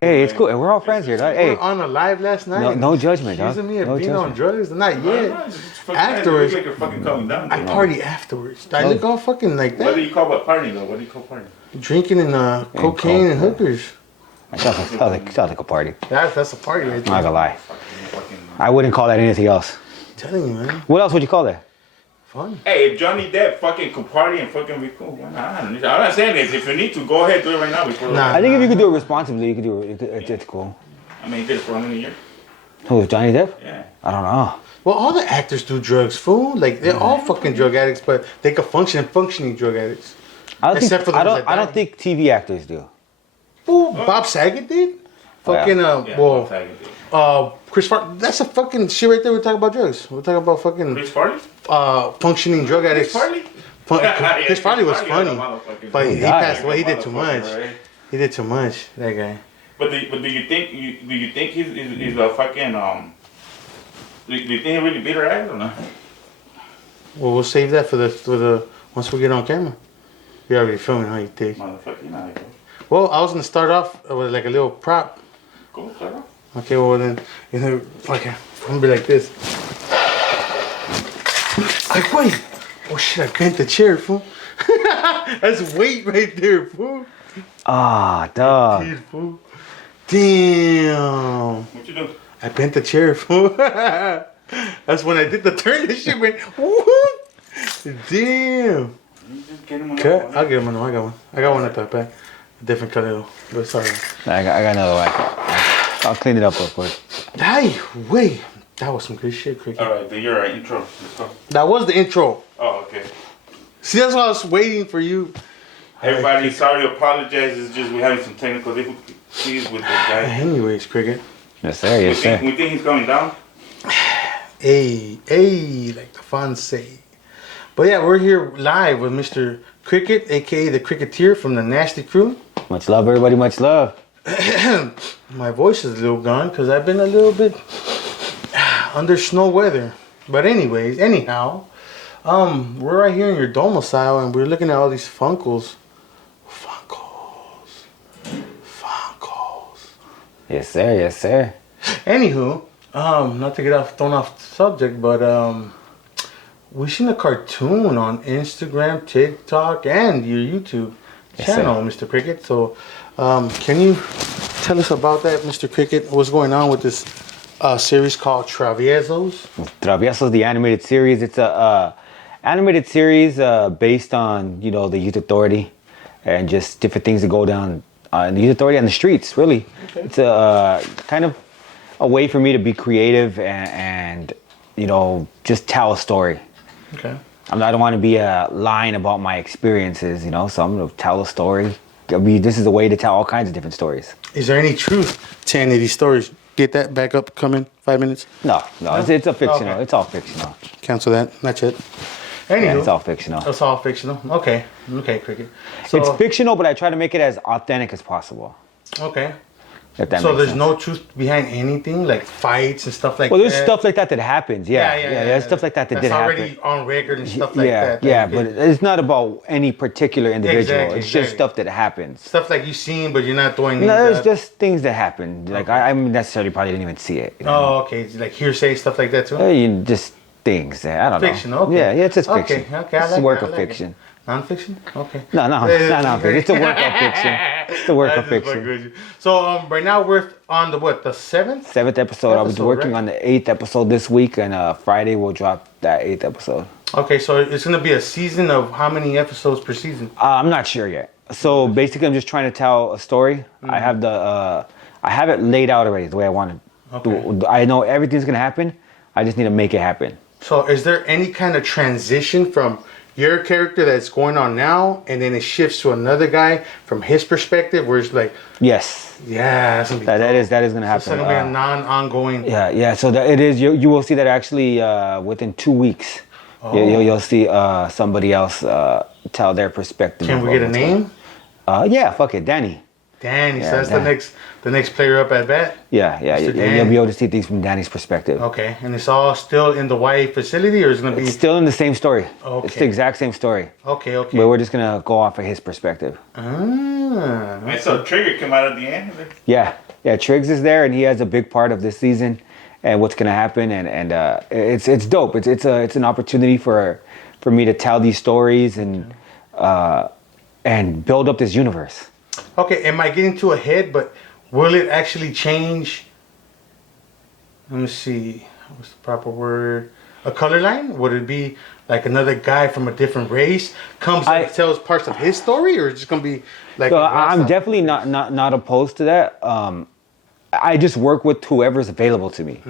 Hey, it's cool. We're all friends here, dog. Hey, We're on a live last night. no judgment, dog. Accusing me of No being on judgment. drugs? Not yet. Afterwards, like you're fucking coming down. I party afterwards. I look all fucking like What do that. you call what party though? What do you call party? Drinking and cocaine and hookers. Sounds like a party. That's a party right I'm there. not gonna lie. Fucking. I wouldn't call that anything else. I'm telling you, man. What else would you call that? Fun. Hey, if Johnny Depp fucking could party and fucking be cool, why not? I'm not saying this. If you need to, go ahead, do it right now. Before Nah. I think if you could do it responsibly, you could do it. It's cool. I mean, he did it for how many years? Who, Johnny Depp? Yeah. I don't know. Well, all the actors do drugs, fool. Like they're all fucking drug addicts, but they could function functioning drug addicts. Except for the I ones that don't die. think TV actors do. Fool, Bob Saget did. Fucking Yeah, well, Tiger did. Chris Farley. That's a fucking shit right there. We're talking about drugs. We're talking about fucking Chris Farley? functioning drug addicts. Chris Farley? Chris Farley was Chris funny, motherfucker. but he God. passed away. He did too much. Right? He did too much. That guy. But do you think he's a fucking do you think he really beat her ass or not? Well, we'll save that for the once we get on camera. You're already filming, how you think? Motherfucker, you know how it goes. Well, I was gonna start off with like a little prop. Go, start off. Okay, well then, okay, I'm gonna be like this. Like, wait. Oh shit, I bent the chair, fool. That's weight right there, fool. Ah, dog. Dude, fool. Damn. What you do? I bent the chair, fool. That's when I did the turn. This shit went, woo. Damn. You just get him on Okay, that I'll get one. I got one. I got one at the back. A different color though. But sorry. I got another one. I'll clean it up real quick. Hey, wait. That was some good shit, Cricket. All right, then you're right. Intro. Let's go. That was the intro. Oh, okay. See, that's why I was waiting for you. Everybody, sorry, apologize. It's just we're having some technical difficulties with the guy. Anyways, Cricket. Yes, sir. Yes, sir. We think he's coming down. Hey, like the fans say. But yeah, we're here live with Mr. Cricket, aka the Cricketeer from the Nasty Crew. Much love, everybody. Much love. My voice is a little gone because I've been a little bit under snow weather. But anyhow, we're right here in your domicile and we're looking at all these Funkos. Yes, sir. Yes, sir. Anywho, not to get thrown off the subject, but we seen a cartoon on Instagram, TikTok, and your YouTube channel, Mr. Cricket. So, can you tell us about that, Mr. Cricket? What's going on with this series called Traviesos? Traviesos, the animated series. It's a animated series based on the youth authority and just different things that go down in the youth authority on the streets. Really, okay. It's a kind of a way for me to be creative and just tell a story. Okay. I don't want to be lying about my experiences, so I'm going to tell a story. This is a way to tell all kinds of different stories. Is there any truth to any of these stories? Get that back up, come in 5 minutes. No. It's a fictional. Okay. It's all fictional. Cancel that. Not yet. Anywho, Yeah, it's all fictional. It's all fictional. Okay, Cricket. So, It's fictional, but I try to make it as authentic as possible. Okay. If that So makes there's sense. no truth behind anything, like fights and stuff like Well, that? there's stuff like that happens. Yeah. There's stuff like that That's did happen. already on record and stuff like that. Yeah, Okay. but it's not about any particular individual. Exactly, It's just exactly. stuff that happens. Stuff like you've seen, but you're not doing No, names it's just things that happen. Like I necessarily probably didn't even see it. Oh, okay. It's like hearsay, stuff like that too? Just things. I don't know. Fiction, okay. Yeah, it's just fiction. Okay, I It's like a work it, I of like fiction. It. Non-fiction? Okay. No, not non-fiction. It's a work of fiction. It's a work of fiction. So right now we're on the seventh? 7th episode. I was working right? on the 8th episode this week, and Friday we'll drop that 8th episode. Okay, so it's going to be a season of how many episodes per season? I'm not sure yet. So basically, I'm just trying to tell a story. Mm-hmm. I have it laid out already the way I want it. Okay. I know everything's gonna happen. I just need to make it happen. So is there any kind of transition from your character that's going on now, and then it shifts to another guy from his perspective, where it's like, Yes. yeah, that's gonna be That is gonna happen. It's gonna be a non-ongoing. Yeah. So that it is. You will see that actually within 2 weeks. Oh. You'll see somebody else tell their perspective. Can we get a name? Yeah. Fuck it, Danny. Danny. Yeah, So that's Danny. the next player up at bat. Yeah. Mr. You'll Danny. be able to see things from Danny's perspective. Okay, and it's all still in the YA facility, or is it gonna be? It's still in the same story. Okay. It's the exact same story. Okay. But we're just gonna go off of his perspective. Ah. And so Trigger came out at the end. Yeah. Yeah, Triggs is there, and he has a big part of this season and what's gonna happen, and it's dope. It's an opportunity for me to tell these stories and build up this universe. Okay, am I getting too ahead? But will it actually change? Let me see. What's the proper word? A color line? Would it be like another guy from a different race comes and tells parts of his story, or is it just gonna be like? So I'm definitely not opposed to that. I just work with whoever's available to me.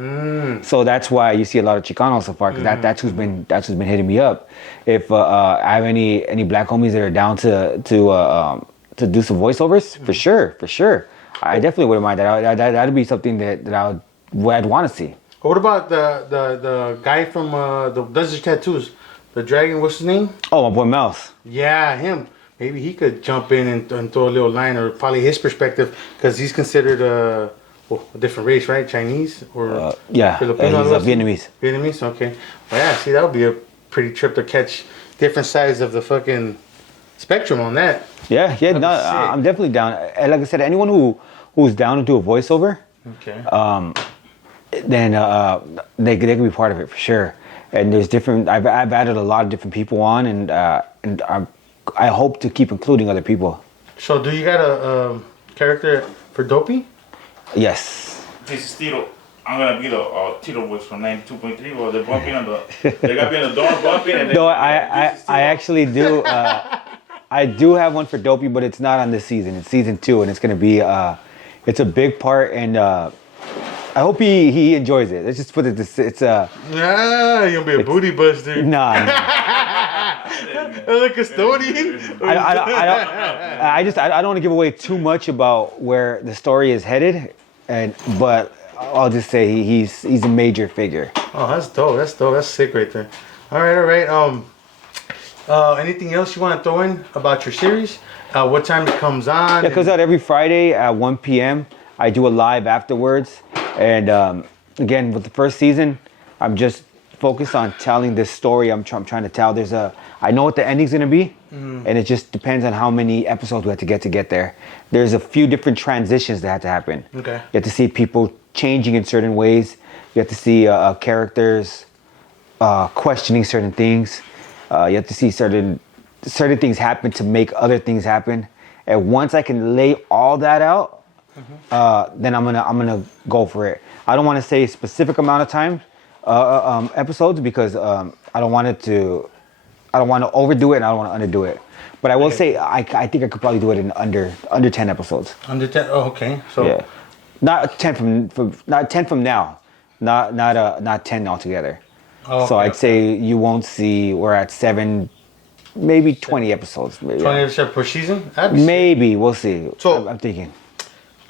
So that's why you see a lot of Chicanos so far, because that's who's been hitting me up. If I have any black homies that are down to do some voiceovers, for sure. I definitely wouldn't mind that. That'd be something that I'd want to see. What about the guy from does his tattoos? The dragon, what's his name? Oh, my boy Mouse. Yeah, him. Maybe he could jump in and throw a little line, or probably his perspective, because he's considered a different race, right? Chinese or Filipino? He's Vietnamese. Vietnamese, okay. Well, yeah, see, that would be a pretty trip to catch different sides of the fucking spectrum on that. Yeah, no, I'm definitely down. Like I said, anyone who's down to do a voiceover, okay, then they could be part of it for sure. And there's different. I've added a lot of different people on, and I hope to keep including other people. So, do you got a character for Dopey? Yes. This is Tito. I'm gonna be the Tito voice from 92.3. Well, they're bumping on they got me on the door bumping. And no, I actually do. I do have one for Dopey, but it's not on this season. It's season 2, and it's gonna be. It's a big part, and I hope he enjoys it. Let's just put it this. It's Nah, you're gonna be a booty buster. Nah. The custodian. I don't want to give away too much about where the story is headed, but I'll just say he's a major figure. Oh, that's dope. That's sick right there. All right. Anything else you want to throw in about your series? What time it comes on? It comes out every Friday at 1 p.m. I do a live afterwards, and again with the first season, I'm just focused on telling this story I'm trying to tell. I know what the ending's gonna be, and it just depends on how many episodes we have to get there. There's a few different transitions that have to happen. Okay. You have to see people changing in certain ways. You have to see characters questioning certain things. You have to see certain things happen to make other things happen. And once I can lay all that out, then I'm gonna go for it. I don't want to say a specific amount of time episodes, because I don't want to overdo it, and I don't want to underdo it. But I will say I think I could probably do it in under 10 episodes. Under 10. Oh, okay. So yeah, not 10 from now, not 10 altogether. Oh, okay. So I'd say you won't see. We're at 7, maybe 20 episodes. Maybe. 20 episodes per season? Maybe we'll see. So I'm thinking.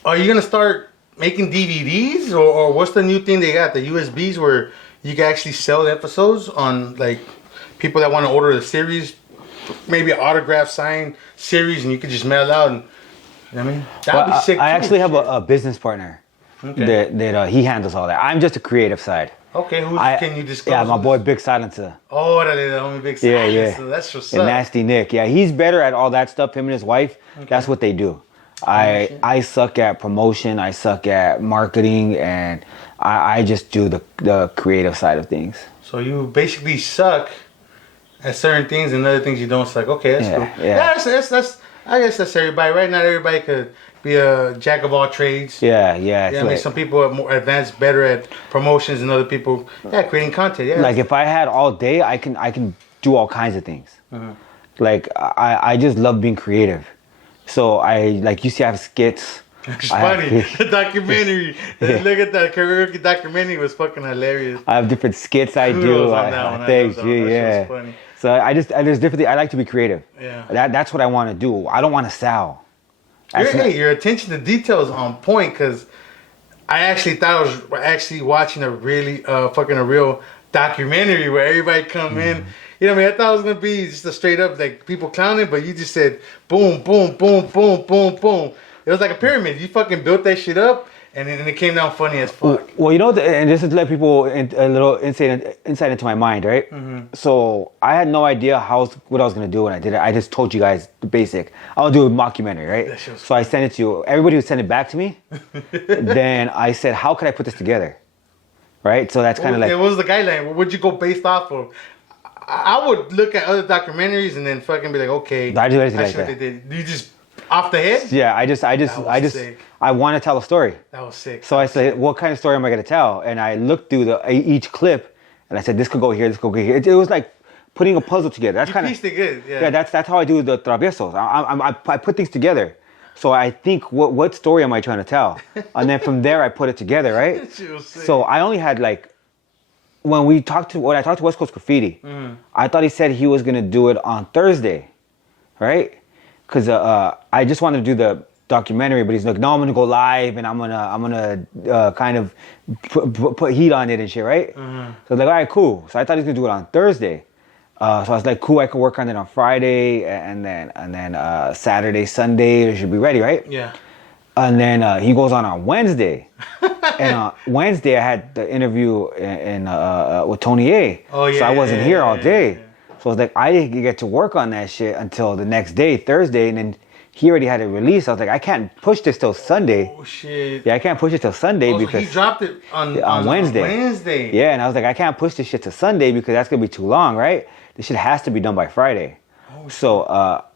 Are you gonna start making DVDs, or what's the new thing they got? The USBs where you can actually sell the episodes on, like, people that want to order the series, maybe an autograph signed series, and you could just mail it out. And you know what I mean, that'd be sick. I actually have a business partner that he handles all that. I'm just a creative side. Okay, can you disclose? Yeah, my boy Big Silencer. Oh, that is the homie Big Silencer. Yeah. That's what's and up. Nasty Nick. Yeah, he's better at all that stuff. Him and his wife. Okay. That's what they do. I suck at promotion. I suck at marketing, and I just do the creative side of things. So you basically suck at certain things, and other things you don't suck. Okay, that's cool. Yeah. That's I guess that's everybody, right? Not everybody could be a jack of all trades. Yeah. I mean, some people are more advanced, better at promotions, and other people, creating content. Yeah. Like if I had all day, I can do all kinds of things. Like I just love being creative. So you see, I have skits. It's funny. The documentary. Look at that karaoke documentary, was fucking hilarious. I have different skits I do. Thanks, yeah. So there's different. I like to be creative. Yeah. That's what I want to do. I don't want to sell. Your attention to detail is on point, because I actually thought I was actually watching a real documentary where everybody come in. You know what I mean? I thought it was gonna be just a straight up like people clowning, but you just said boom, boom, boom, boom, boom, boom. It was like a pyramid. You fucking built that shit up, and it came down funny as fuck. Well, you know, and just to let people a little insight into my mind, right? So I had no idea what I was gonna do when I did it. I just told you guys the basic. I'll do a mockumentary, right? So I sent it to you. Everybody would send it back to me. Then I said, how could I put this together? Right? So that's kind of like... What was the guideline? What would you go based off of? I would look at other documentaries and then fucking be like, okay. I do anything like that. What they did. You just off the head? Yeah, I want to tell a story. That was sick. So I said, what kind of story am I going to tell? And I looked through each clip and I said, this could go here, this could go here. It was like putting a puzzle together. That's kind of... pieced it good. Yeah, that's how I do the traviesos. I put things together. So I think, what story am I trying to tell? And then from there, I put it together, right? So I only had like, when I talked to West Coast Graffiti, I thought he said he was gonna do it on Thursday, right? Because I just wanted to do the documentary, but he's like, no, I'm gonna go live and I'm gonna kind of put heat on it and shit, right? So I was like, all right, cool. So I thought he was gonna do it on Thursday. So I was like, cool, I could work on it on Friday and then Saturday, Sunday, it should be ready, right? Yeah. And then he goes on Wednesday. And on Wednesday, I had the interview with Tony A. Oh, yeah. So I wasn't here all day. Yeah. So I was like, I didn't get to work on that shit until the next day, Thursday. And then he already had it released. I was like, I can't push this till Sunday. Oh, shit. Yeah, I can't push it till Sunday because... So he dropped it on Wednesday. Wednesday. Yeah, and I was like, I can't push this shit to Sunday because that's going to be too long, right? This shit has to be done by Friday. Oh, so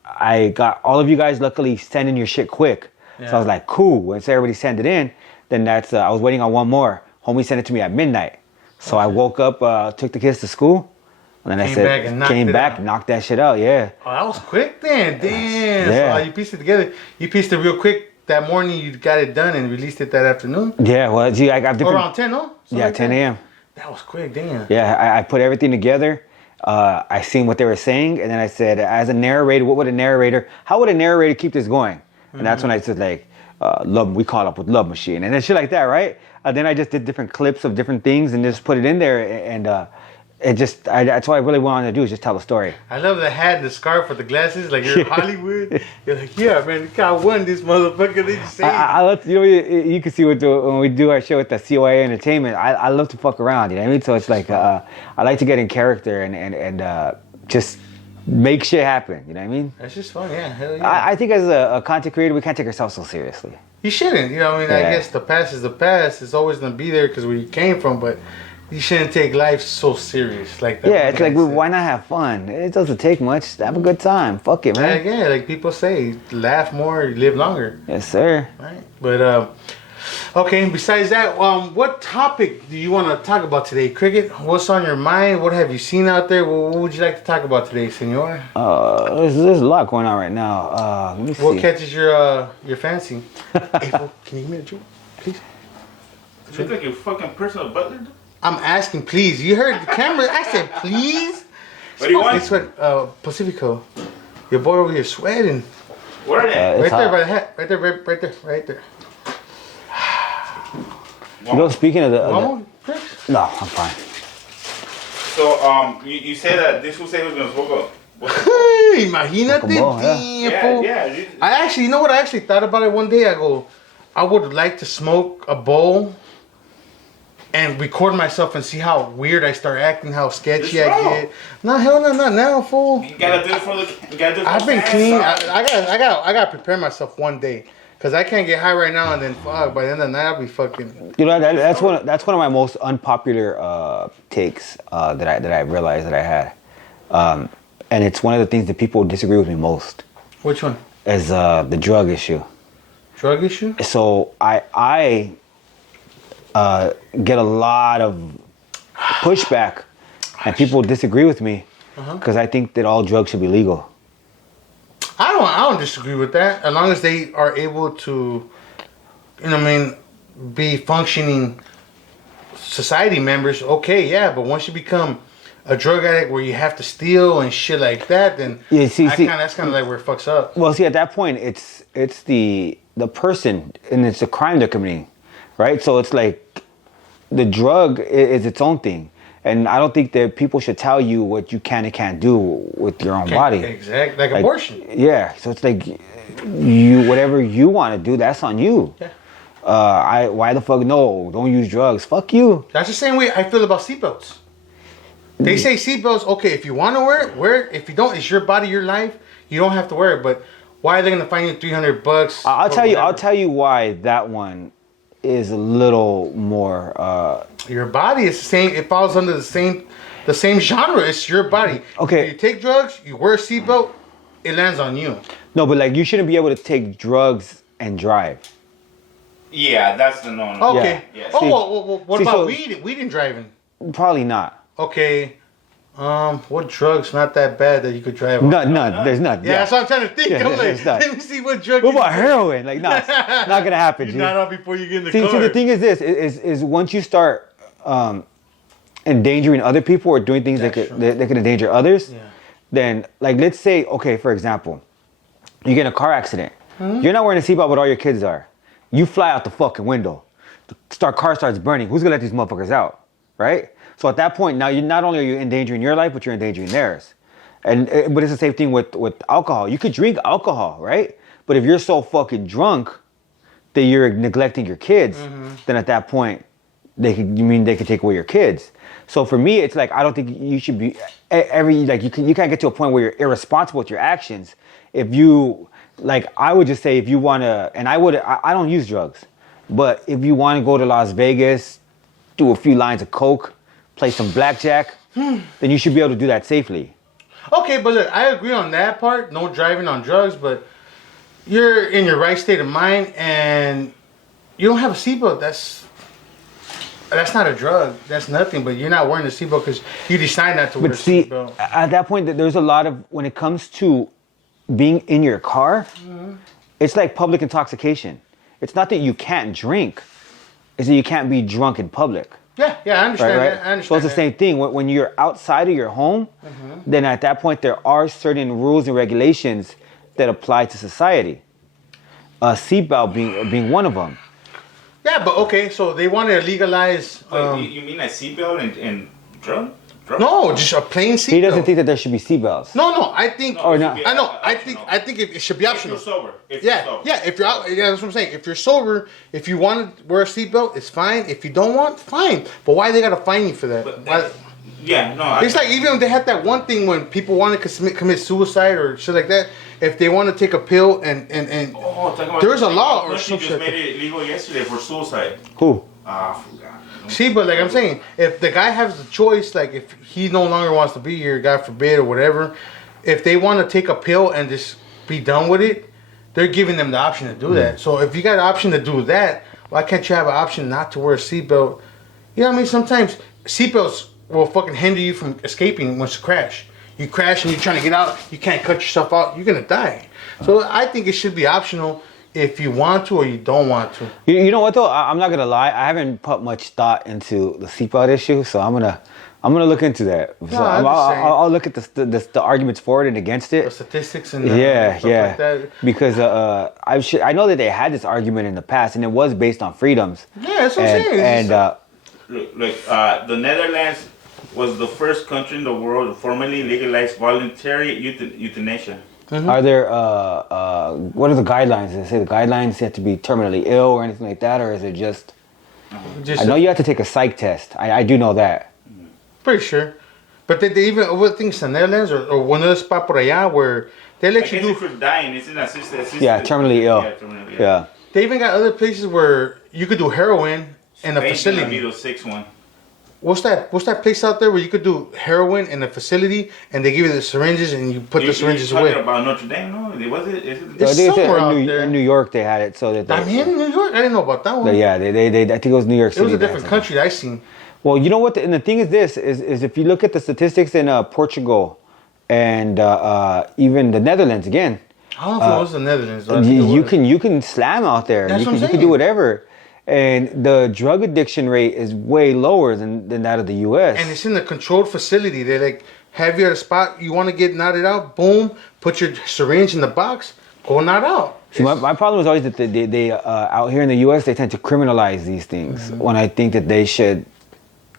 I got all of you guys luckily sending your shit quick. Yeah. So I was like, cool. Once everybody sent it in, then I was waiting on one more. Homie sent it to me at midnight. So I woke up, took the kids to school. And then came back, knocked that shit out, yeah. Oh, that was quick then. Damn. Yeah. So you pieced it together. You pieced it real quick. That morning you got it done and released it that afternoon? Yeah, well, gee, I got different... Around 10, no? Something yeah, like 10 a.m. That was quick, damn. Yeah, I put everything together. I seen what they were saying, and then I said, as a narrator, how would a narrator keep this going? And that's when I said, like, we caught up with Love Machine, and then shit like that, right? Then I just did different clips of different things and just put it in there, and that's what I really wanted to do, is just tell a story. I love the hat, the scarf with the glasses, like you're in Hollywood. You're like, yeah, man, I won this motherfucker. They just say I love, you can see when we do our show with the Cya Entertainment, I love to fuck around, you know what I mean? So it's like, I like to get in character and just make shit happen, you know what I mean? That's just fun, yeah, hell yeah. I think as a content creator, we can't take ourselves so seriously. You shouldn't, you know what I mean? Yeah. I guess the past is the past. It's always going to be there because where you came from, but you shouldn't take life so serious like that. Yeah, it's like, why not have fun? It doesn't take much. Have a good time. Fuck it, man. Yeah, like people say, laugh more, you live longer. Yes, sir. Right. But, okay, besides that, what topic do you want to talk about today, Cricket? What's on your mind? What have you seen out there? What would you like to talk about today, senor? There's a lot going on right now. Let me see. What catches your fancy? Hey, can you give me a drink, please? You look like your fucking personal butler. I'm asking, please. You heard the camera. I said, please. What do you want? Sweat, Pacifico. Your boy over here sweating. Where are they? Right there by the hat. Right there. You know, speaking of No, I'm fine. So, you say that this will say he was gonna smoke up. Imagínate, yeah. I actually, you know what? I actually thought about it one day. I would like to smoke a bowl and record myself and see how weird I start acting, how sketchy I get. No, hell no, not now, fool. You gotta do it for the. I've been clean. I gotta prepare myself one day. Cause I can't get high right now, and then fuck, by the end of the night I'll be fucking. You know, that's one of my most unpopular takes that I realized that I had, and it's one of the things that people disagree with me most. Which one? Is the drug issue. Drug issue? So I get a lot of pushback, and people disagree with me because I think that all drugs should be legal. I don't disagree with that. As long as they are able to, you know what I mean, be functioning society members, okay, yeah. But once you become a drug addict where you have to steal and shit like that, then that's kind of like where it fucks up. Well, see, at that point, it's the person and it's a crime they're committing, right? So it's like the drug is its own thing. And I don't think that people should tell you what you can and can't do with your own body. Exactly, like abortion. Yeah, so it's like whatever you want to do, that's on you. Yeah. Why the fuck no? Don't use drugs. Fuck you. That's the same way I feel about seatbelts. They say seatbelts, okay, if you want to wear it, wear it. If you don't, it's your body, your life. You don't have to wear it. But why are they gonna fine you $300? I'll tell you why that one is a little more. Your body is the same. It falls under the same genre. It's your body. Okay. If you take drugs, you wear a seatbelt, it lands on you. No, but like you shouldn't be able to take drugs and drive. Yeah, that's the no. Okay. Yeah. Oh, See- well, what see, about so- weed? Weed and driving. Probably not. Okay. What drugs not that bad that you could drive on? None. There's none. Yeah, that's what I'm trying to think. Yeah, I'm like, there's none. let me see what drug. What you about can- heroin? Like, nah, it's not gonna happen. You're G. not on before you get in the See, car. the thing is this: is once you start endangering other people or doing things That's that true. could endanger others, Yeah. then like let's say, okay, for example, you get in a car accident. You're not wearing a seatbelt, but all your kids are. You fly out the fucking window. The car starts burning. Who's gonna let these motherfuckers out, right? So at that point, now you not only are you endangering your life, but you're endangering theirs. But it's the same thing with alcohol. You could drink alcohol, right? But if you're so fucking drunk that you're neglecting your kids, then at that point, they could take away your kids. So for me, it's like I don't think you should be you can't get to a point where you're irresponsible with your actions. If you I would just say if you want to, and I don't use drugs, but if you want to go to Las Vegas, do a few lines of coke, play some blackjack, then you should be able to do that safely. Okay, but look, I agree on that part. No driving on drugs, but you're in your right state of mind and you don't have a seatbelt. That's not a drug. That's nothing. But you're not wearing a seatbelt because you decide not to wear a But see, seatbelt. at that point, there's a lot of, when it comes to being in your car, it's like public intoxication. It's not that you can't drink, it's that you can't be drunk in public. Yeah, I understand Right? that. I understand So it's the that. same thing. When you're outside of your home, then at that point, there are certain rules and regulations that apply to society. A seatbelt being one of them. Yeah, but okay, so they want to legalize. Wait, you mean a seatbelt and drug? No, just a plain seatbelt. He doesn't think that there should be seatbelts. No, I think. Or not. I know. I think it should be If optional. you're sober. Yeah. If you're out, yeah, that's what I'm saying. If you're sober, if you want to wear a seatbelt, it's fine. If you don't want, fine. But why they gotta fine you for that? But Why- yeah, no. it's like even if they had that one thing when people want to commit suicide or shit like that. If they want to take a pill and talking about there's a law or Country some just shit. made it illegal yesterday for suicide. Who? Ah, I forgot. See, but like I'm saying, if the guy has the choice, like if he no longer wants to be here, God forbid, or whatever, if they want to take a pill and just be done with it, they're giving them the option to do that. So if you got an option to do that, why can't you have an option not to wear a seatbelt? You know what I mean? Sometimes seatbelts will fucking hinder you from escaping once you crash. You crash and you're trying to get out, you can't cut yourself out, you're gonna die. So I think it should be optional if you want to or you don't want to. You know what though? I'm not gonna lie. I haven't put much thought into the seatbelt issue, so I'm gonna look into that. So I'm just saying. I'll look at the arguments for it and against The it. statistics and Yeah, stuff like that. Because I know that they had this argument in the past, and it was based on freedoms. Yeah, that's what I'm saying. And The Netherlands was the first country in the world to formally legalize voluntary euthanasia. are there what are the guidelines? Does it say the guidelines have to be terminally ill or anything like that, or is it just? I know you have to take a psych test. I do know that. Pretty sure. But they even over things in the Netherlands or one of the spot por allá where they I let guess you do. if you're dying, it's an assisted. Yeah, terminally ill. Yeah, terminally ill. Yeah. They even got other places where you could do heroin in a Spain, facility. Middle 6-1. What's that place out there where you could do heroin in a facility and they give you the syringes and you put the syringes You're away? talking about Notre Dame, no? Was it? It's I think it's somewhere out in there. New York they had it so that I mean, in New York, I didn't know about that one. yeah, they I think it was New York It City. was a that had different something. country that I seen. Well, you know what? And the thing is this, is if you look at the statistics in Portugal and even the Netherlands again, I don't know if it was the Netherlands. Though. I think it was. you can slam out there. That's You what can, I'm you can do saying. whatever. And the drug addiction rate is way lower than that of the U.S. And it's in a controlled facility. They like have you at a spot you want to get knotted out. Boom, put your syringe in the box. Go knot out. See, my problem is always that they out here in the U.S. they tend to criminalize these things when I think that they should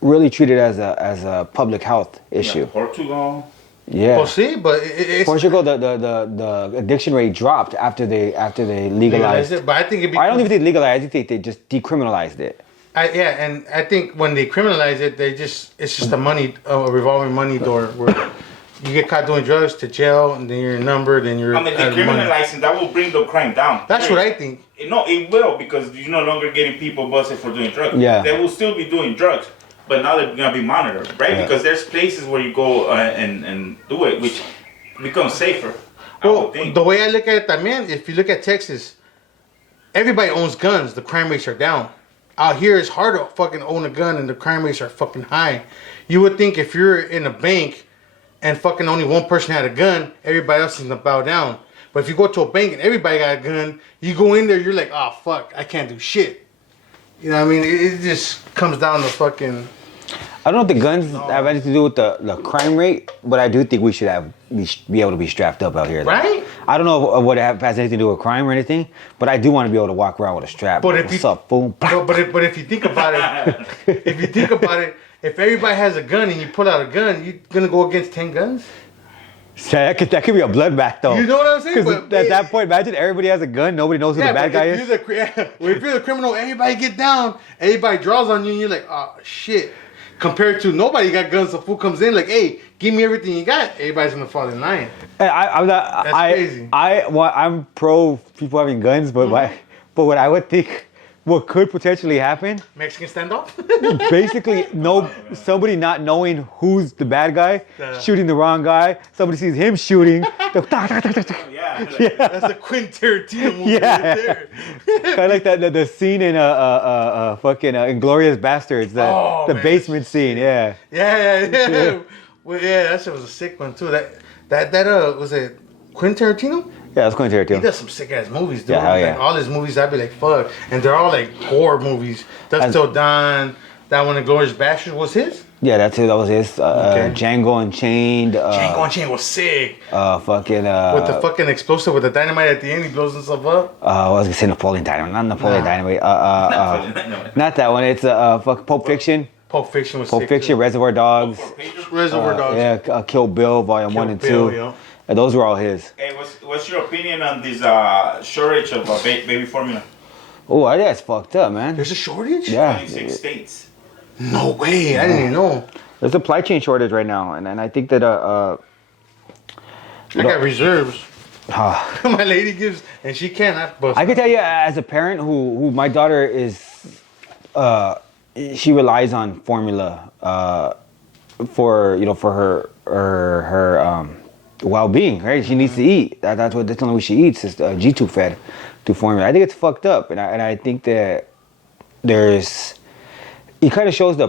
really treat it as a public health issue. Yeah, Portugal. Yeah. Well, see, but it's Portugal, the addiction rate dropped after they legalized it. But I think I don't even think legalized. I think they just decriminalized it. Yeah, and I think when they criminalize it, it's just a revolving money door where you get caught doing drugs to jail, and then you're numbered, and you're. I mean, decriminalizing that will bring the crime down. That's what I think. No, it will, because you're no longer getting people busted for doing drugs. Yeah. They will still be doing drugs, but now they're gonna be monitored, right? Yeah. Because there's places where you go and do it, which becomes safer. I Well, would think. the way I look at it, también, if you look at Texas, everybody owns guns. The crime rates are down. Out here, it's hard to fucking own a gun, and the crime rates are fucking high. You would think if you're in a bank and fucking only one person had a gun, everybody else is gonna bow down. But if you go to a bank and everybody got a gun, you go in there, you're like, oh fuck, I can't do shit. You know what I mean? It just comes down to fucking. I don't know if the guns have anything to do with the crime rate, but I do think we should be able to be strapped up out here. Though. Right? I don't know what has anything to do with crime or anything, but I do want to be able to walk around with a strap. But if What's you, up, boom? but if you think about it, if everybody has a gun and you pull out a gun, you're gonna go against 10 guns. That could be a bloodbath though. You know what I'm saying? Because at that point, imagine everybody has a gun, nobody knows who the bad guy is. If you're the criminal, everybody get down. Everybody draws on you, and you're like, oh shit. Compared to nobody got guns, the fool comes in like, hey, give me everything you got. Everybody's gonna fall in line. That's crazy. I'm pro people having guns, but what I would think, what could potentially happen, Mexican standoff. basically somebody not knowing who's the bad guy, shooting the wrong guy. Somebody sees him shooting. Yeah. That's a Quentin Tarantino movie Yeah. right there. Kind of like the scene in fucking Inglourious Bastards, the man, basement scene. Yeah. Yeah. Well, yeah, that shit was a sick one too. That was it Quentin Tarantino? Yeah, that's Quentin He Tarantino. does some sick ass movies, dude. Yeah, hell yeah. Like, all his movies, I'd be like, fuck. And they're all like gore movies. Dusk Till Dawn, that one, Inglourious Bastards, was his? Yeah, that's it. That was his. Django Unchained. Django Unchained was sick. Fucking. With the fucking explosive with the dynamite at the end, he blows himself up. I was gonna say Napoleon Dynamite, not Napoleon Dynamite. Not that one. It's Pulp Fiction. Pulp Fiction was Pulp sick. Fiction, Too. Reservoir Dogs. Reservoir Dogs. Yeah, Kill Bill, Volume 1 and 2. Yeah. And those were all his. Hey, what's your opinion on this shortage of baby formula? Oh, I think that's fucked up, man. There's a shortage? Yeah. 26 states. No way. I didn't even know. There's a supply chain shortage right now, and I think that I got reserves. My lady gives, and she cannot bust. I can tell you, as a parent who my daughter is, she relies on formula for her well-being, right? She needs to eat. That's the only way she eats is G-tube fed through formula. I think it's fucked up, and I think that it kind of shows the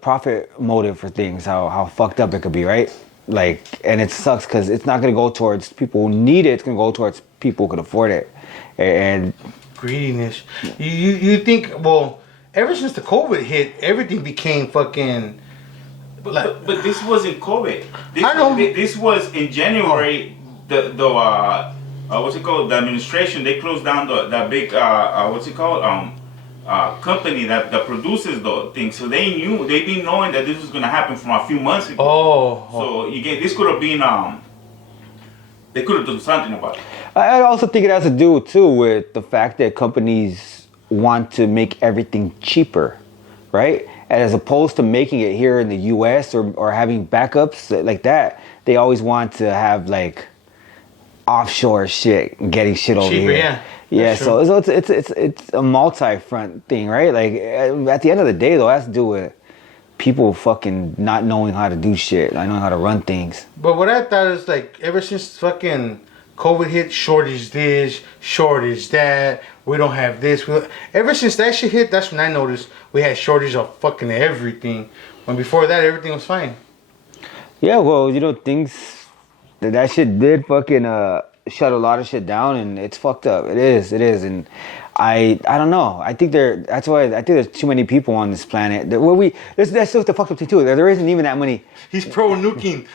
profit motive for things, how fucked up it could be, right? Like, and it sucks because it's not gonna go towards people who need it. It's gonna go towards people who can afford it, and greediness. You think, well, ever since the COVID hit, everything became fucking. But this wasn't COVID. I know. This was in January. The what's it called? The administration, they closed down that big what's it called? Company that produces the things. So they've been knowing that this was gonna happen from a few months ago. So this could have been they could have done something about it. I also think it has to do too with the fact that companies want to make everything cheaper, right? And as opposed to making it here in the U.S. or having backups like that, they always want to have like offshore shit and getting shit over cheaper, here. Yeah, so it's a multi-front thing, right? Like at the end of the day, though, it has to do with people fucking not knowing how to do shit, not knowing how to run things. But what I thought is like ever since fucking COVID hit, shortage this, shortage that. We don't have this. Ever since that shit hit, that's when I noticed we had shortage of fucking everything. When before that, everything was fine. Yeah, well, things that shit did fucking shut a lot of shit down, and it's fucked up. It is, and I don't know. I think that's why I think there's too many people on this planet. That's just the fucked up thing too. There isn't even that many. He's pro nuking.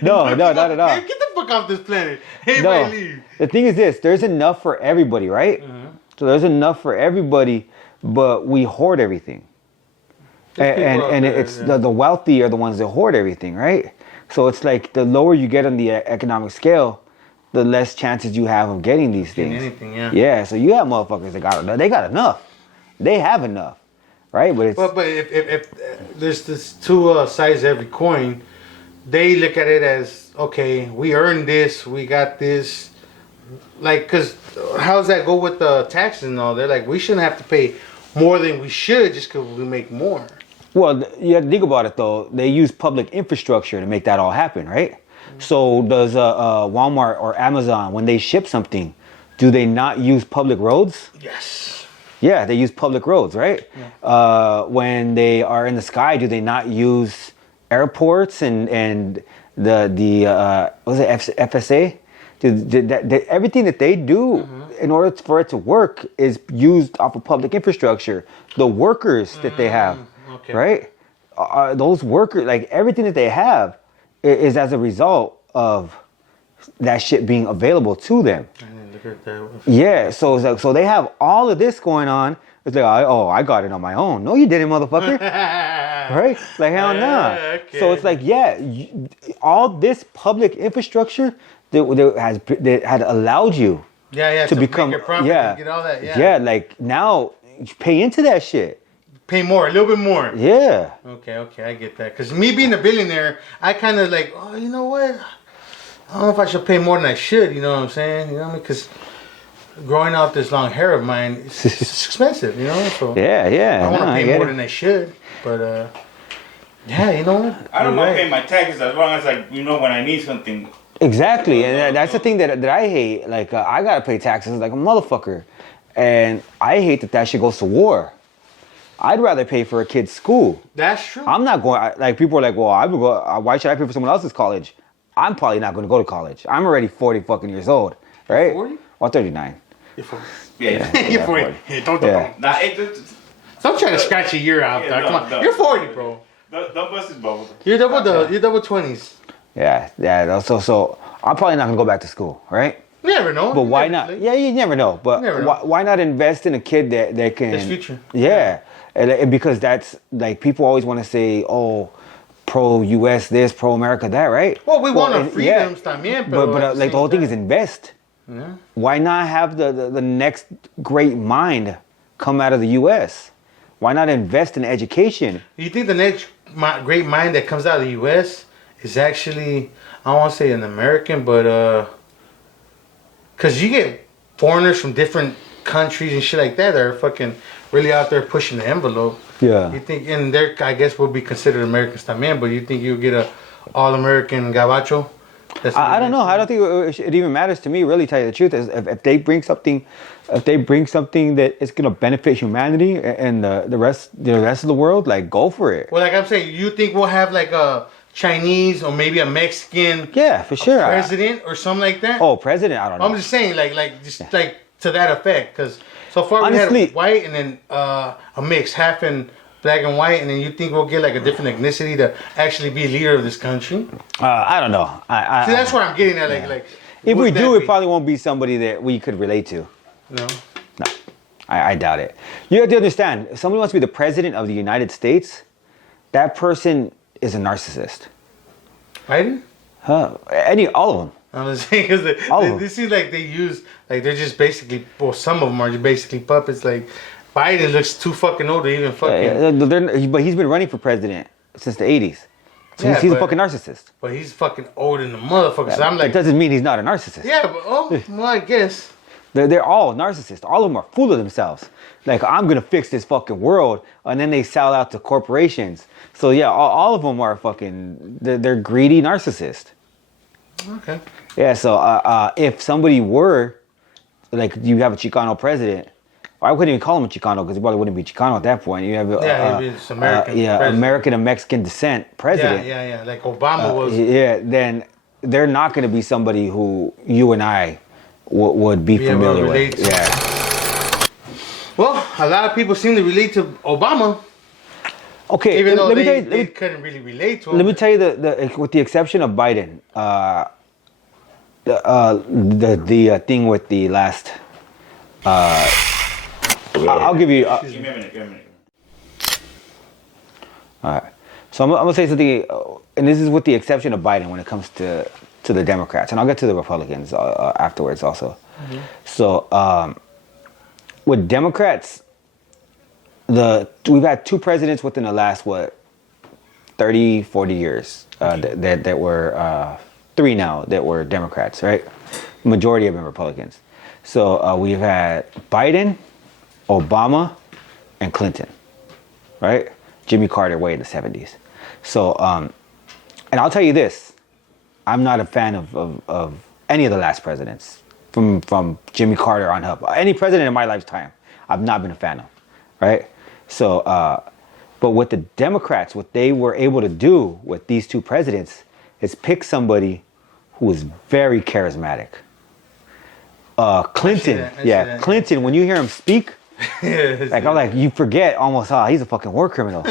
No, not at all. Hey, get the fuck off this planet. Hey, No, leave. the thing is this: there's enough for everybody, right? Mm-hmm. So there's enough for everybody, but we hoard everything, and it's the wealthy are the ones that hoard everything, right? So it's like the lower you get on the economic scale, the less chances you have of getting these things. Anything, yeah. Yeah, so you have motherfuckers that they got enough. They have enough, right? But it's But if there's this two sides to every coin, they look at it as, okay, we earned this, we got this. Like, because how does that go with the taxes and all? They're like, we shouldn't have to pay more than we should just because we make more. well, you have to think about it though. They use public infrastructure to make that all happen, right? So does Walmart or Amazon, when they ship something, do they not use public roads? Yes. Yeah, they use public roads, right? Yeah. When they are in the sky, do they not use airports and the what was it, FSA? Everything that they do in order for it to work is used off of public infrastructure. The workers that they have, Okay. right? Those workers, like everything that they have, is as a result of that shit being available to them. I didn't look at that. Yeah, so it's like, so they have all of this going on. It's like, I got it on my own. No, you didn't, motherfucker. Right? Like, hell no. Okay. So it's like, yeah, all this public infrastructure that had allowed you Yeah, to become, make your profit yeah, and get all that. Yeah. yeah, like now you pay into that shit. Pay more, a little bit more. Yeah. Okay, I get that. Because me being a billionaire, I kind of like, oh, you know what? I don't know if I should pay more than I should, you know what I'm saying? You know what I mean? Because growing out this long hair of mine, it's expensive, you know? So Yeah. I want to I pay get more it. than I should. But, yeah, you know what? I don't You're mind right. paying my taxes as long as when I need something. Exactly, and that's the thing that I hate. Like, I gotta pay taxes like a motherfucker, and I hate that shit goes to war. I'd rather pay for a kid's school. That's true. I'm not going. Like, people are like, well, why should I pay for someone else's college? I'm probably not going to go to college. I'm already 40 fucking years old, right? 40? Or 39. You're 40. Yeah. You're 40. 40. Hey, don't. Nah, Stop trying to scratch a year out. Yeah, Come on. no. You're 40, bro. Don't bust his bubble. You're double 20s. Yeah. So I'm probably not going to go back to school, right? You never know. But You why never- not? Yeah, you never know. But never know. why not invest in a kid that can? There's future. Yeah, and because that's like people always want to say, oh, pro U.S. this, pro America that, right? Well, we want our and- freedoms también, but at like the whole same thing is time. invest. Yeah. Why not have the next great mind come out of the U.S.? Why not invest in education? You think the next great mind that comes out of the U.S. is actually, I don't want to say an American, but because you get foreigners from different countries and shit like that are fucking really out there pushing the envelope. Yeah. You think, and they're, I guess, would be considered Americans también, but you think you'll get a all-American gabacho? I don't know. I don't think it even matters to me. Really, tell you the truth, is if they bring something, that is gonna benefit humanity and the rest of the world, like go for it. Well, like I'm saying, you think we'll have like a Chinese or maybe a Mexican Yeah, for sure. president or something like that? Oh, president? I don't know. I'm just saying, like to that effect, because so far Honestly- we had white and then a mix, half in black and white, and then you think we'll get like a different ethnicity to actually be leader of this country? I don't know. See, that's where I'm getting at. Like if would we that do, it be? probably won't be somebody that we could relate to. No. No, I doubt it. You have to understand, if somebody wants to be the president of the United States, that person is a narcissist. Biden? All of them. I'm just saying because All of them. they seem like they use like they're just basically, well, some of them are just basically puppets. Like Biden looks too fucking old to even fucking. But he's been running for president since the 80s. So Yeah, he's a but- fucking narcissist. But he's fucking old in the motherfucker. So I'm It like, doesn't mean he's not a narcissist. yeah, but well, I guess. They're all narcissists. All of them are full of themselves. Like, I'm gonna fix this fucking world, and then they sell out to corporations. So yeah, all of them are fucking. They're greedy narcissists. Okay. Yeah. So if somebody were, like, you have a Chicano president, I wouldn't even call him a Chicano because he probably wouldn't be Chicano at that point. You have Yeah, he'd be just American president. American and Mexican descent president. Yeah. Like Obama was. Yeah, then they're not going to be somebody who you and I would be able to familiar relate with. to. Yeah. Well, a lot of people seem to relate to Obama, Okay. even though let me tell they you, couldn't really relate to him. let me tell you the with the exception of Biden, the thing with the last. I'll give you. Give me a minute. All right. So I'm gonna say something, and this is with the exception of Biden when it comes to the Democrats, and I'll get to the Republicans afterwards also. Mm-hmm. So with Democrats, we've had two presidents within the last 30, 40 years that were three now that were Democrats, right? Majority have been Republicans. So we've had Biden, Obama, and Clinton, right? Jimmy Carter way in the 70s. So, and I'll tell you this, I'm not a fan of any of the last presidents from Jimmy Carter on up. Any president in my lifetime, I've not been a fan of, right? So, but with the Democrats, what they were able to do with these two presidents is pick somebody who was very charismatic. Clinton, Clinton, when you hear him speak, like I'm like, you forget almost, he's a fucking war criminal.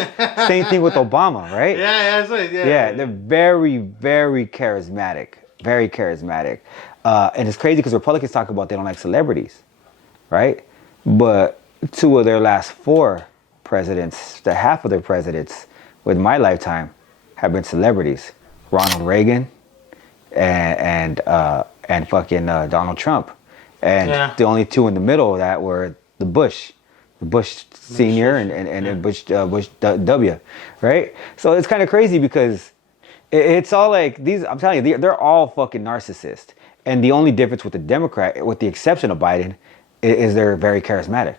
Same thing with Obama, right? Yeah, that's right. Yeah, they're very, very charismatic. Very charismatic. And it's crazy because Republicans talk about they don't like celebrities, right? But two of their last four presidents, half of their presidents with my lifetime have been celebrities. Ronald Reagan and fucking Donald Trump. And the only two in the middle of that were the Bush Senior and Bush W, right? So it's kind of crazy because it's all like these. I'm telling you, they're all fucking narcissists. And the only difference with the Democrat, with the exception of Biden, is they're very charismatic.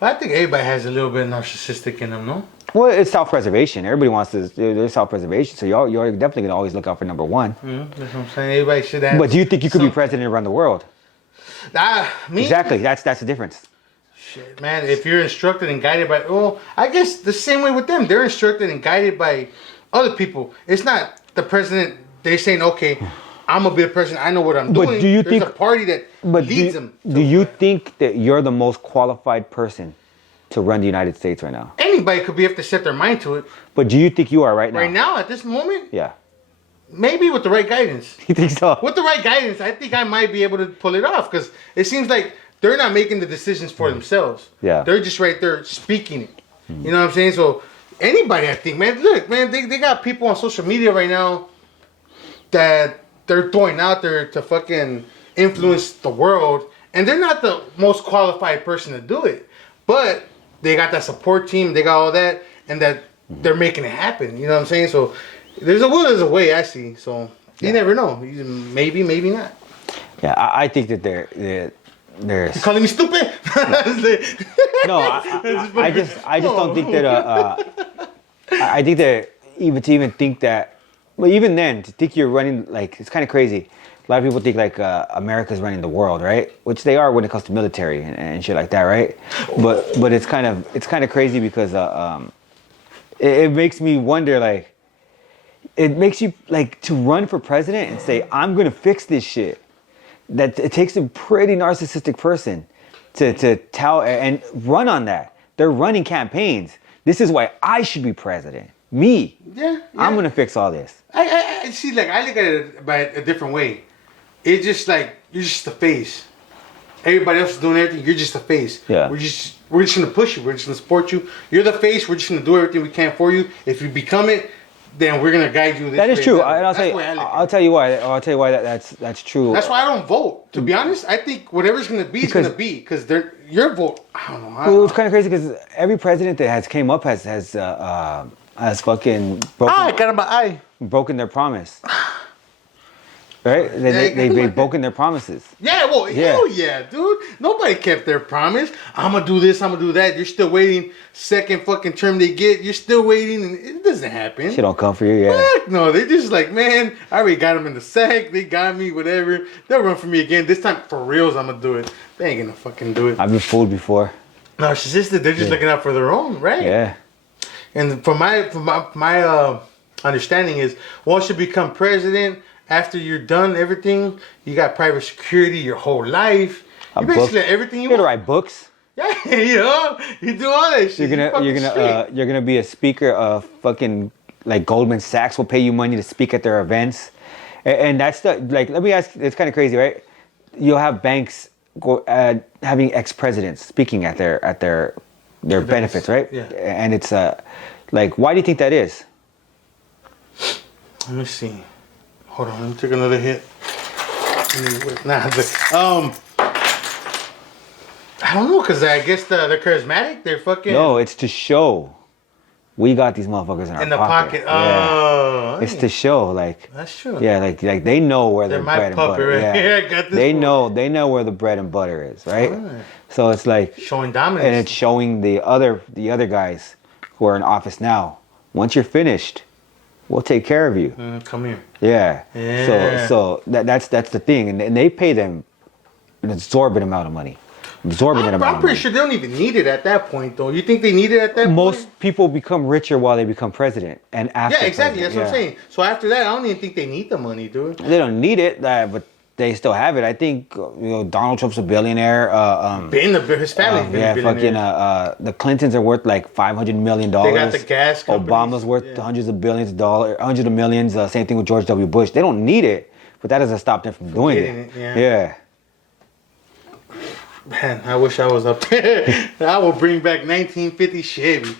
But I think everybody has a little bit narcissistic in them, no? Well, it's self-preservation. Everybody wants to. There's self-preservation, so you're definitely gonna always look out for number one. Mm-hmm. That's what I'm saying. Everybody should have. But do you think you could be president and run the world? Me? Exactly. That's the difference. Shit, man. If you're instructed and guided by, I guess the same way with them. They're instructed and guided by other people. It's not the president. They're saying, okay, I'm gonna be the president. I know what I'm doing. But do you think a party that leads them? Do you think that you're the most qualified person to run the United States right now? Anybody could be if they set their mind to it. But do you think you are right now? Right now, at this moment? Yeah. Maybe with the right guidance. You think so? With the right guidance, I think I might be able to pull it off because it seems like they're not making the decisions for themselves. Yeah. They're just right there speaking it. You know what I'm saying? So anybody, I think, man, look, man, they got people on social media right now that they're throwing out there to fucking influence the world. And they're not the most qualified person to do it. But they got that support team, they got all that, and that they're making it happen. You know what I'm saying? So there's a will, there's a way, I see. So you never know. Maybe, maybe not. Yeah, I think that they're You calling me stupid? No, I just don't think that. I think that even think that, but even then, to think you're running, like, it's kind of crazy. A lot of people think like America's running the world, right? Which they are when it comes to military and shit like that, right? But it's kind of crazy because it makes me wonder, like, it makes you like to run for president and say I'm gonna fix this shit. That it takes a pretty narcissistic person to tell and run on that. They're running campaigns. This is why I should be president. Me. Yeah. I'm gonna fix all this. I see. Like I look at it by a different way. It's just like you're just a face. Everybody else is doing everything. You're just a face. Yeah. We're just gonna push you. We're just gonna support you. You're the face. We're just gonna do everything we can for you. If you become it, then we're gonna guide you. That is true. I'll tell you why. I'll tell you why that's true. That's why I don't vote. To be honest, I think whatever's gonna be is gonna be because your vote. I don't know. Well, it's kind of crazy because every president that has came up has fucking broken their promise. Right? They've broken their promises. Yeah, well, hell yeah, dude. Nobody kept their promise. I'm going to do this, I'm going to do that. You're still waiting. Second fucking term they get, you're still waiting, and it doesn't happen. Shit don't come for you, yeah. Heck no, they just like, man, I already got them in the sack. They got me, whatever. They'll run for me again. This time, for reals, I'm going to do it. They ain't going to fucking do it. I've been fooled before. Narcissistic, they're just looking out for their own, right? Yeah. And from my understanding is, once you become president, after you're done everything, you got private security your whole life. You basically everything you want. You're gonna write books. Yeah, you do all that shit. You're gonna be a speaker of fucking like Goldman Sachs will pay you money to speak at their events, and that's the like. Let me ask. It's kind of crazy, right? You'll have banks having ex-presidents speaking at their benefits, right? Yeah. And it's like, why do you think that is? Let me see. Hold on, let me take another hit. Nah, I don't know, because I guess they're charismatic. They're fucking... No, it's to show. We got these motherfuckers in our pocket. Oh. It's to show, like... That's true. Yeah, like they know where They're the my bread and puppet, butter right? yeah. Yeah, I got this They know where the bread and butter is, right? Right. So it's like... Showing dominance. And it's showing the other guys who are in office now. Once you're finished, we'll take care of you. Come here. Yeah. Yeah. So that's the thing, and they pay them an exorbitant amount of money. I'm pretty sure they don't even need it at that point, though. You think they need it at that point? Most people become richer while they become president, and after. Yeah, exactly. President, That's what I'm saying. So after that, I don't even think they need the money, dude. They don't need it, but they still have it. I think Donald Trump's a billionaire. His family's been a billionaire. The Clintons are worth like $500 million. They got the gas companies. Obama's worth hundreds of billions of dollars, hundreds of millions. Same thing with George W. Bush. They don't need it, but that doesn't stop them from doing it. Yeah. Man, I wish I was up there. I will bring back 1950 Chevy.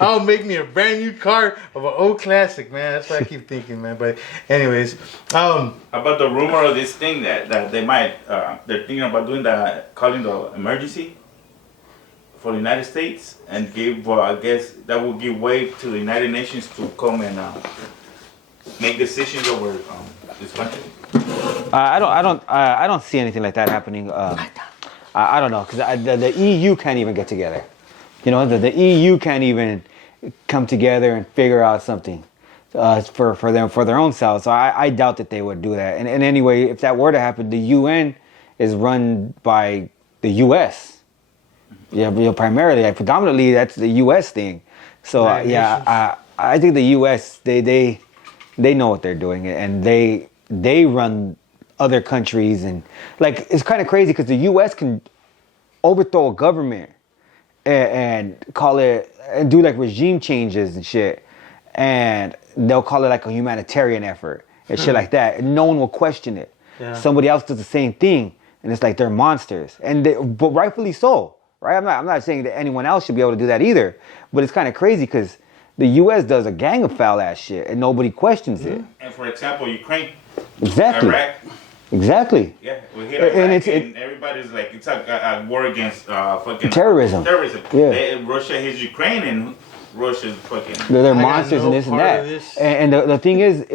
I'll make me a brand new car of an old classic, man. That's what I keep thinking, man. But anyways, about the rumor of this thing that they might they're thinking about doing calling the emergency for the United States and give I guess that will give way to the United Nations to come and make decisions over this country. I don't see anything like that happening. I don't know, because the EU can't even get together. You know, the EU can't even come together and figure out something for their own selves. So I doubt that they would do that. And anyway, if that were to happen, the UN is run by the US. Yeah, primarily, predominantly, that's the US thing. So I think the US they know what they're doing, and they run other countries, and like it's kind of crazy because the U.S. can overthrow a government and call it and do like regime changes and shit, and they'll call it like a humanitarian effort and shit like that, and no one will question it. Yeah. Somebody else does the same thing, and it's like they're monsters, but rightfully so, right? I'm not saying that anyone else should be able to do that either, but it's kind of crazy because the U.S. does a gang of foul ass shit, and nobody questions it. And for example, Ukraine, exactly. Iraq. Exactly. Yeah, we hit Iraq, and everybody's like, it's a war against fucking terrorism. Yeah. Russia hits Ukraine, and Russia's fucking... They're monsters and this and that. And the thing is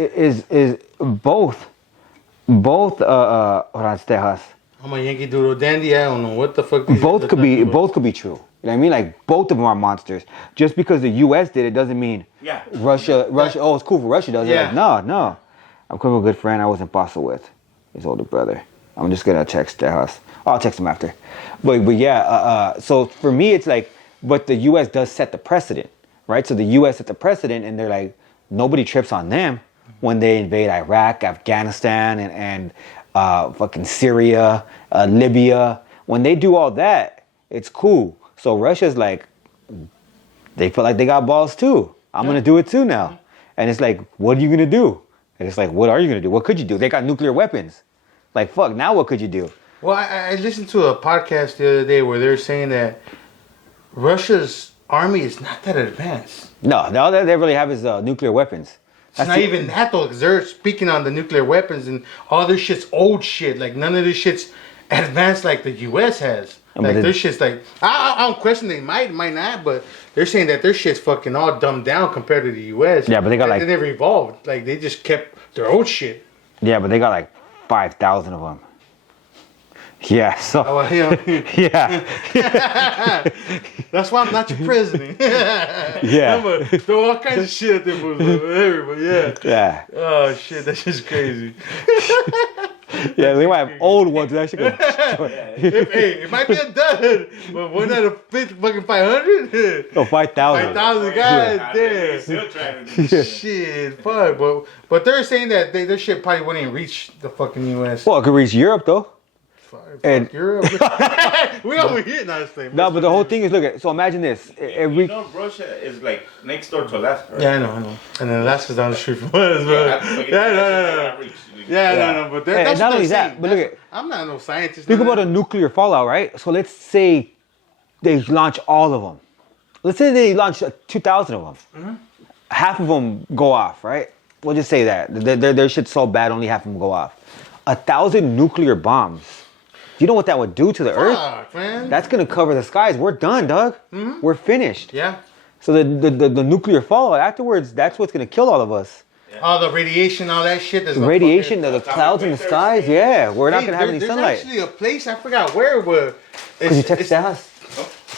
both Tejas. I'm a Yankee Doodle Dandy. I don't know what the fuck. Both could be true. You know what I mean? Like both of them are monsters. Just because the U.S. did it doesn't mean Russia. Oh, it's cool for Russia does it. Like, no. I'm cool with a good friend I was in Paso with. His older brother. I'm just gonna text Tejas. I'll text him after. But yeah. So for me, it's like, but the U.S. does set the precedent, right? So the U.S. set the precedent, and they're like, nobody trips on them when they invade Iraq, Afghanistan, and fucking Syria, Libya. When they do all that, it's cool. So Russia's like, they feel like they got balls too. I'm gonna do it too now. And it's like, what are you gonna do? And it's like, what are you gonna do? What could you do? They got nuclear weapons. Like, fuck, now what could you do? Well, I listened to a podcast the other day where they're saying that Russia's army is not that advanced. No, all they really have is nuclear weapons. It's not even that though, because they're speaking on the nuclear weapons and all this shit's old shit. Like none of this shit's advanced like the U.S. has. Like their shit's like, I don't question they might not, but they're saying that their shit's fucking all dumbed down compared to the U.S. Yeah, but they got like... They never evolved. Like they just kept their old shit. Yeah, but they got like 5,000 of them. Yeah, so... Oh, yeah. Yeah. That's why I'm not your president. Yeah. I'm gonna throw all kinds of shit at them. Everybody, yeah. Yeah. Oh, shit, that's just crazy. Yeah, they might have old ones that should go. Hey, it might be a dud, but we're not a fucking 500. Oh, 5,000. 5,000 guys, damn. Still trying to do shit, fuck. But they're saying that their shit probably wouldn't even reach the fucking U.S. Well, it could reach Europe though. And Europe. We over here now. No, but the whole thing is, look at. So imagine this. You know, Russia is like next door to Alaska. Right? Yeah, I know. And then Alaska's down the street from us. But no. But that's not only that, but look at. I'm not no scientist. Think about a nuclear fallout, right? So let's say they launch all of them. Let's say they launch 2,000 of them. Mm-hmm. Half of them go off, right? we'll just say that. Their shit's so bad, only half of them go off. 1,000 nuclear bombs. Do you know what that would do to the Earth? Fuck, man. That's gonna cover the skies. We're done, Doug. Mm-hmm. We're finished. Yeah. So the nuclear fallout afterwards, that's what's gonna kill all of us. All the radiation, all that shit. The radiation, the clouds in the skies. Yeah, we're not gonna have any sunlight. There's actually a place, I forgot where Could you text the house?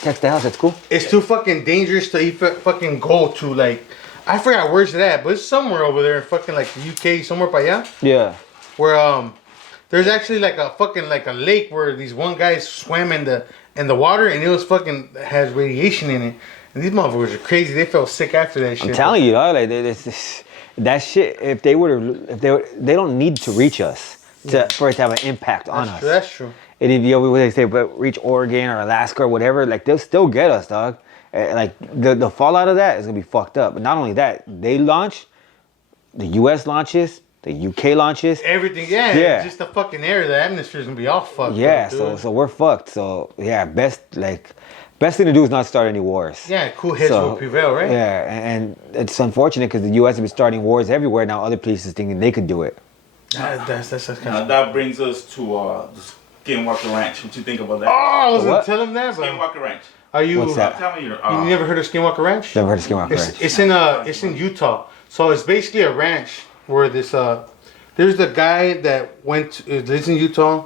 Text the house. That's cool. it's too fucking dangerous to even fucking go to, like, I forgot where's it at, but it's somewhere over there in fucking like the UK, somewhere by allá. Yeah. Where there's actually like a fucking like a lake where these one guys swam in the water, and it was fucking has radiation in it. And these motherfuckers are crazy. They felt sick after that shit. I'm telling you, dog, like that shit. If they they don't need to reach us for it to have an impact on us. That's true. And if you what they say, but reach Oregon or Alaska or whatever, like they'll still get us, dog. Like the fallout of that is gonna be fucked up. But not only that, they launch, the U.S. launches, the UK launches. Everything, yeah. Just the fucking air, the atmosphere is gonna be all fucked. Yeah, up, dude. so we're fucked. So yeah, best thing to do is not start any wars. Yeah, cool heads will prevail, right? Yeah, and it's unfortunate because the U.S. has been starting wars everywhere now. Other places thinking they could do it. That's kind of. That brings us to the Skinwalker Ranch. What you think about that? Oh, I was gonna What? tell him that. But Skinwalker Ranch. are you? What's that? Tell me your. You never heard of Skinwalker Ranch? Never heard of Skinwalker Ranch. It's in Utah. So it's basically a ranch where this there's the guy that lives in Utah,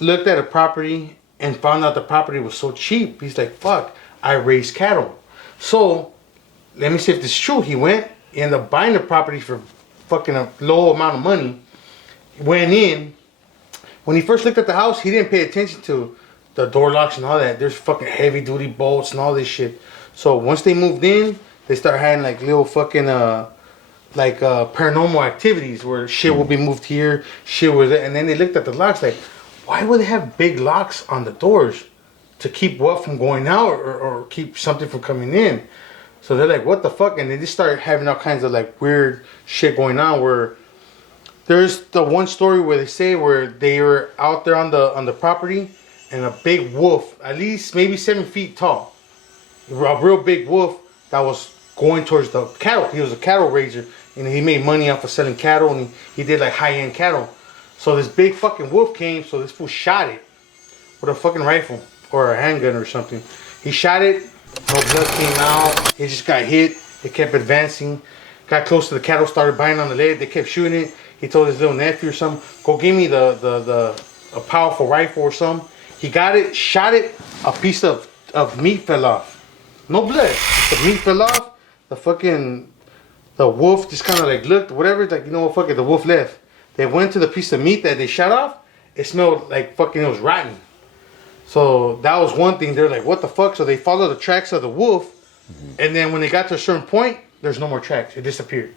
looked at a property and found out the property was so cheap. He's like, fuck, I raise cattle. So let me see if this is true. He went and ended up buying the property for fucking a low amount of money. Went in. When he first looked at the house, he didn't pay attention to the door locks and all that. There's fucking heavy duty bolts and all this shit. So once they moved in, they started having like little fucking paranormal activities where shit will be moved here, shit was there. And then they looked at the locks like, why would they have big locks on the doors to keep what from going out or keep something from coming in? So they're like, what the fuck? And they just started having all kinds of like weird shit going on where there's the one story where they say where they were out there on the property and a big wolf, at least maybe 7 feet tall, a real big wolf that was going towards the cattle. He was a cattle raiser and he made money off of selling cattle and he did like high-end cattle. So this big fucking wolf came, so this fool shot it with a fucking rifle or a handgun or something. He shot it, no blood came out, it just got hit, it kept advancing, got close to the cattle, started biting on the leg, they kept shooting it. He told his little nephew or something, go give me a powerful rifle or something. He got it, shot it, a piece of meat fell off. No blood, the meat fell off, the wolf just kind of like looked, whatever, like, you know what, fuck it, the wolf left. They went to the piece of meat that they shot off, it smelled like fucking, it was rotten. So that was one thing, they're like, what the fuck? So they followed the tracks of the wolf, and then when they got to a certain point, there's no more tracks, it disappeared.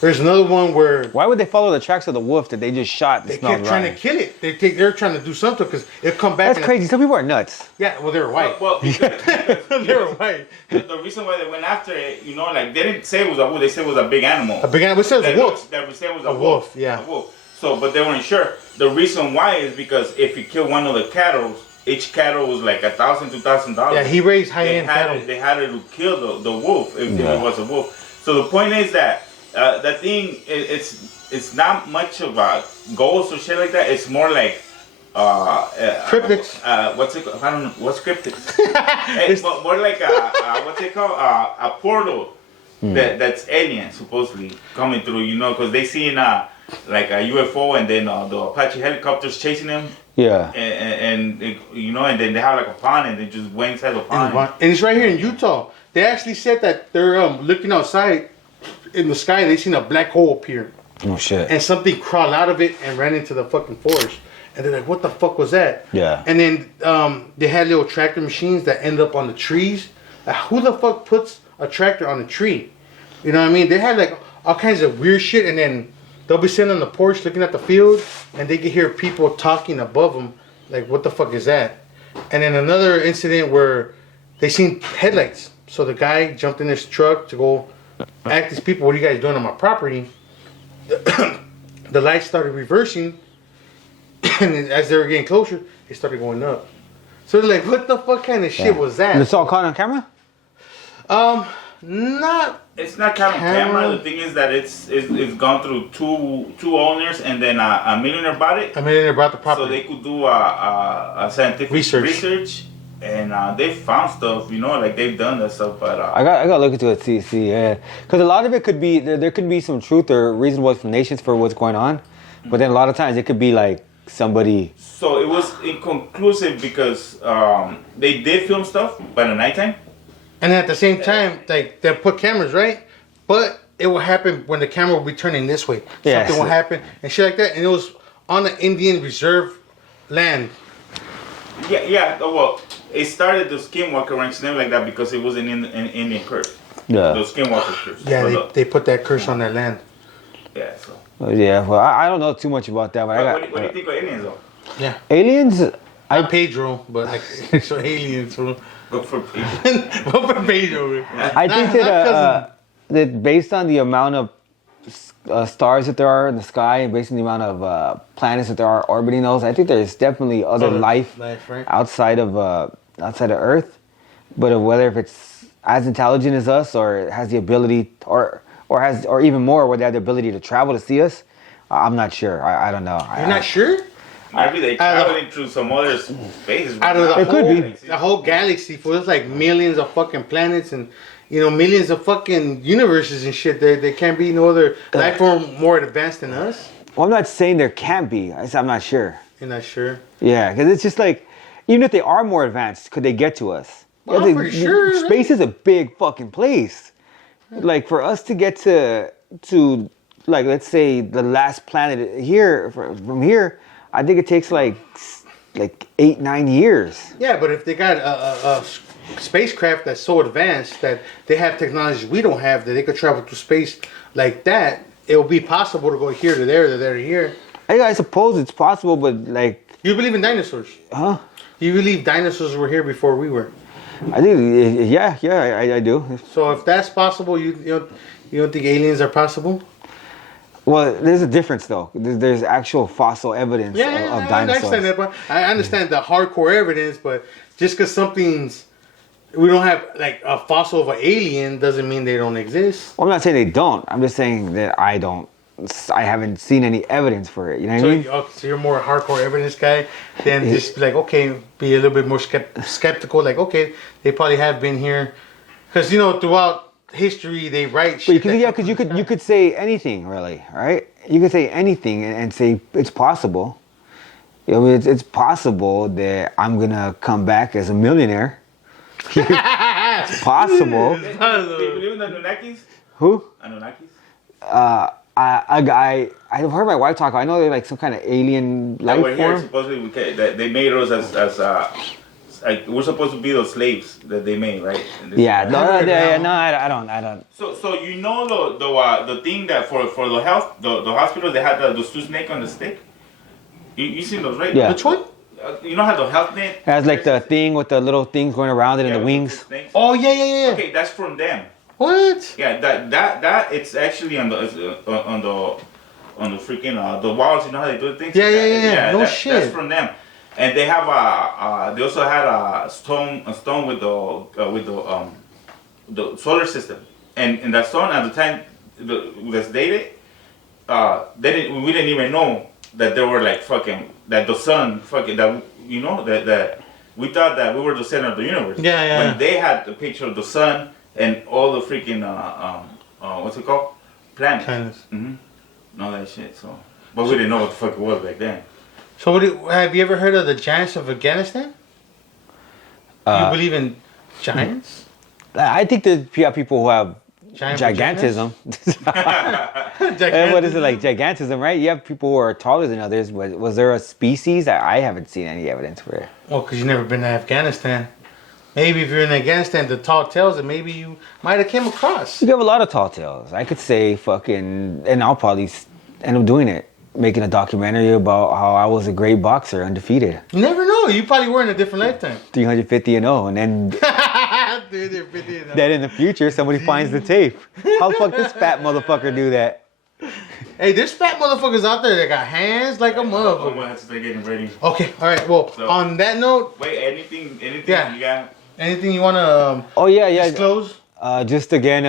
There's another one where... Why would they follow the tracks of the wolf that they just shot? They kept trying to kill it. They're trying to do something because it come back. That's crazy. Some people are nuts. Yeah, well, they were white. Well, because They were white. the reason why they went after it, you know, like they didn't say it was a wolf. They said it was a big animal. A big animal. It says a wolf. That said it was A wolf, yeah. A wolf. So, but they weren't sure. The reason why is because if you kill one of the cattle, each cattle was like $1,000, $2,000. Yeah, he raised high-end cattle. They had to kill the wolf if it was a wolf. So the point is that that thing, it's not much of a ghost or shit like that. It's more like cryptids. What's it called? I don't know. What's cryptids? It's more like what's it called? A portal that's alien supposedly coming through. You know, because they seen like a UFO and then the Apache helicopters chasing them. Yeah. And you know, and then they have like a pond and they just went inside the pond. And it's right here in Utah. They actually said that they're looking outside in the sky. They seen a black hole appear. Oh shit. And something crawled out of it and ran into the fucking forest. And they're like, what the fuck was that? Yeah. And then they had little tractor machines that end up on the trees. Like, who the fuck puts a tractor on a tree? You know what I mean? They had like all kinds of weird shit. And then they'll be sitting on the porch looking at the field. And they can hear people talking above them. Like, what the fuck is that? And then another incident where they seen headlights. So the guy jumped in his truck to go ask these people, what are you guys doing on my property? The lights started reversing. And as they were getting closer, it started going up. So they're like, what the fuck kind of shit was that? And it's all caught on camera? Not It's not kind of camera. The thing is that it's gone through two owners, and then a millionaire bought it. A millionaire bought the property. So they could do a scientific research, and they found stuff. Like they've done that stuff. But I got to look into it. See, yeah, because a lot of it could be there could be some truth or reasonable explanations for what's going on, but then a lot of times it could be like somebody. So it was inconclusive because they did film stuff by the nighttime. And at the same time, like they put cameras, right? But it will happen when the camera will be turning this way. Yes. Something will happen and shit like that. And it was on the Indian reserve land. Yeah. Well, it started the skinwalker ranch name like that because it was an Indian curse. Yeah. The skinwalker curse. Yeah, they put that curse on that land. Yeah. So. Yeah. Well, I don't know too much about that, but What do you think of aliens though? Yeah. Aliens. I'm Pedro, but like so aliens. So. Go for Pedro. Go for Pedro. I think that based on the amount of stars that there are in the sky and based on the amount of planets that there are orbiting those, I think there's definitely other life right? outside of Earth. But whether if it's as intelligent as us or it has the ability or even more, where they have the ability to travel to see us, I'm not sure. I don't know. You're not sure? Maybe they traveling through some other spaces. Out of It could be. the whole galaxy, for there's like millions of fucking planets and millions of fucking universes and shit. There can't be no other life form more advanced than us. Well, I'm not saying there can't be. I'm not sure. You're not sure? Yeah, because it's just like, even if they are more advanced, could they get to us? Well, I'm pretty sure. Space is a big fucking place. Like for us to get to like, let's say the last planet here from here, I think it takes like 8-9 years. Yeah, but if they got a spacecraft that's so advanced that they have technologies we don't have, that they could travel through space like that, it will be possible to go here to there, to there to here. I suppose it's possible, but like... You believe in dinosaurs? Huh? You believe dinosaurs were here before we were? I think, yeah, I do. So if that's possible, you don't think aliens are possible? Well, there's a difference though. There's actual fossil evidence of dinosaurs. I understand that, but I understand the hardcore evidence, but just because we don't have like a fossil of an alien doesn't mean they don't exist. Well, I'm not saying they don't. I'm just saying that I haven't seen any evidence for it. You know what I mean? So you're more a hardcore evidence guy than just like, okay, be a little bit more skeptical. Like, okay, they probably have been here. Because, throughout history, they write shit. Because you could say anything, really, right? You could say anything and say it's possible. It's possible that I'm going to come back as a millionaire. It's possible. Do you believe in the Anunnakis? Who? Anunnakis? I've heard my wife talk. I know they're like some kind of alien life We're form. here, supposedly they made us as like we're supposed to be those slaves that they made, right? Yeah, I don't. So the thing that for the health the hospital they had the snake on the stick. You seen those, right? Yeah. Which one? You know how the health net It has like the thing with the little things going around it and the with wings. snakes? Oh, yeah. Okay, that's from them. What? Yeah, that it's actually on the freaking the walls. You know how they do things? Yeah. No shit. That's from them. And they have they also had a stone with the solar system, and that stone at the time that's dated, we didn't even know that they were like that the sun that we thought that we were the center of the universe. Yeah. When they had the picture of the sun and all the freaking what's it called, planets. All that shit. So, but we didn't know what the fuck it was back then. So have you ever heard of the giants of Afghanistan? You believe in giants? I think that you have people who have Giant gigantism. What is it, like gigantism, right? You have people who are taller than others. Was there a species? I haven't seen any evidence for it. Well, because you've never been to Afghanistan. Maybe if you're in Afghanistan, the tall tales that maybe you might have came across. You have a lot of tall tales. I could say and I'll probably end up doing it. Making a documentary about how I was a great boxer, undefeated. You never know. You probably were in a different lifetime. 350-0, and then then in the future somebody finds the tape. How the fuck this fat motherfucker do that? Hey, there's fat motherfuckers out there that got hands like a I'm motherfucker. gonna have to start getting ready. Okay, all right. Well, So- on that note, Wait, anything Yeah. you got? anything you want to Oh yeah. disclose? Just again,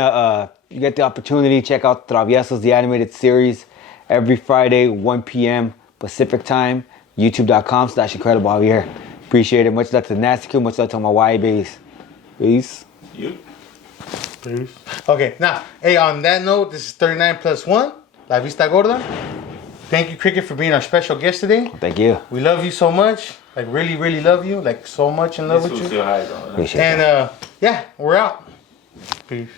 you get the opportunity, check out Traviesos, the animated series, every Friday, 1 p.m. Pacific time, youtube.com/Incredible Javier. Appreciate it. Much love to Nasty, much love to my Hawaii base. Peace. You? Peace. Okay, now, hey, on that note, this is 39 plus 1, La Vista Gorda. Thank you, Cricket, for being our special guest today. Thank you. We love you so much. Like, really, really love you. Like, so much in love with you. Appreciate And, that. yeah, we're out. Peace.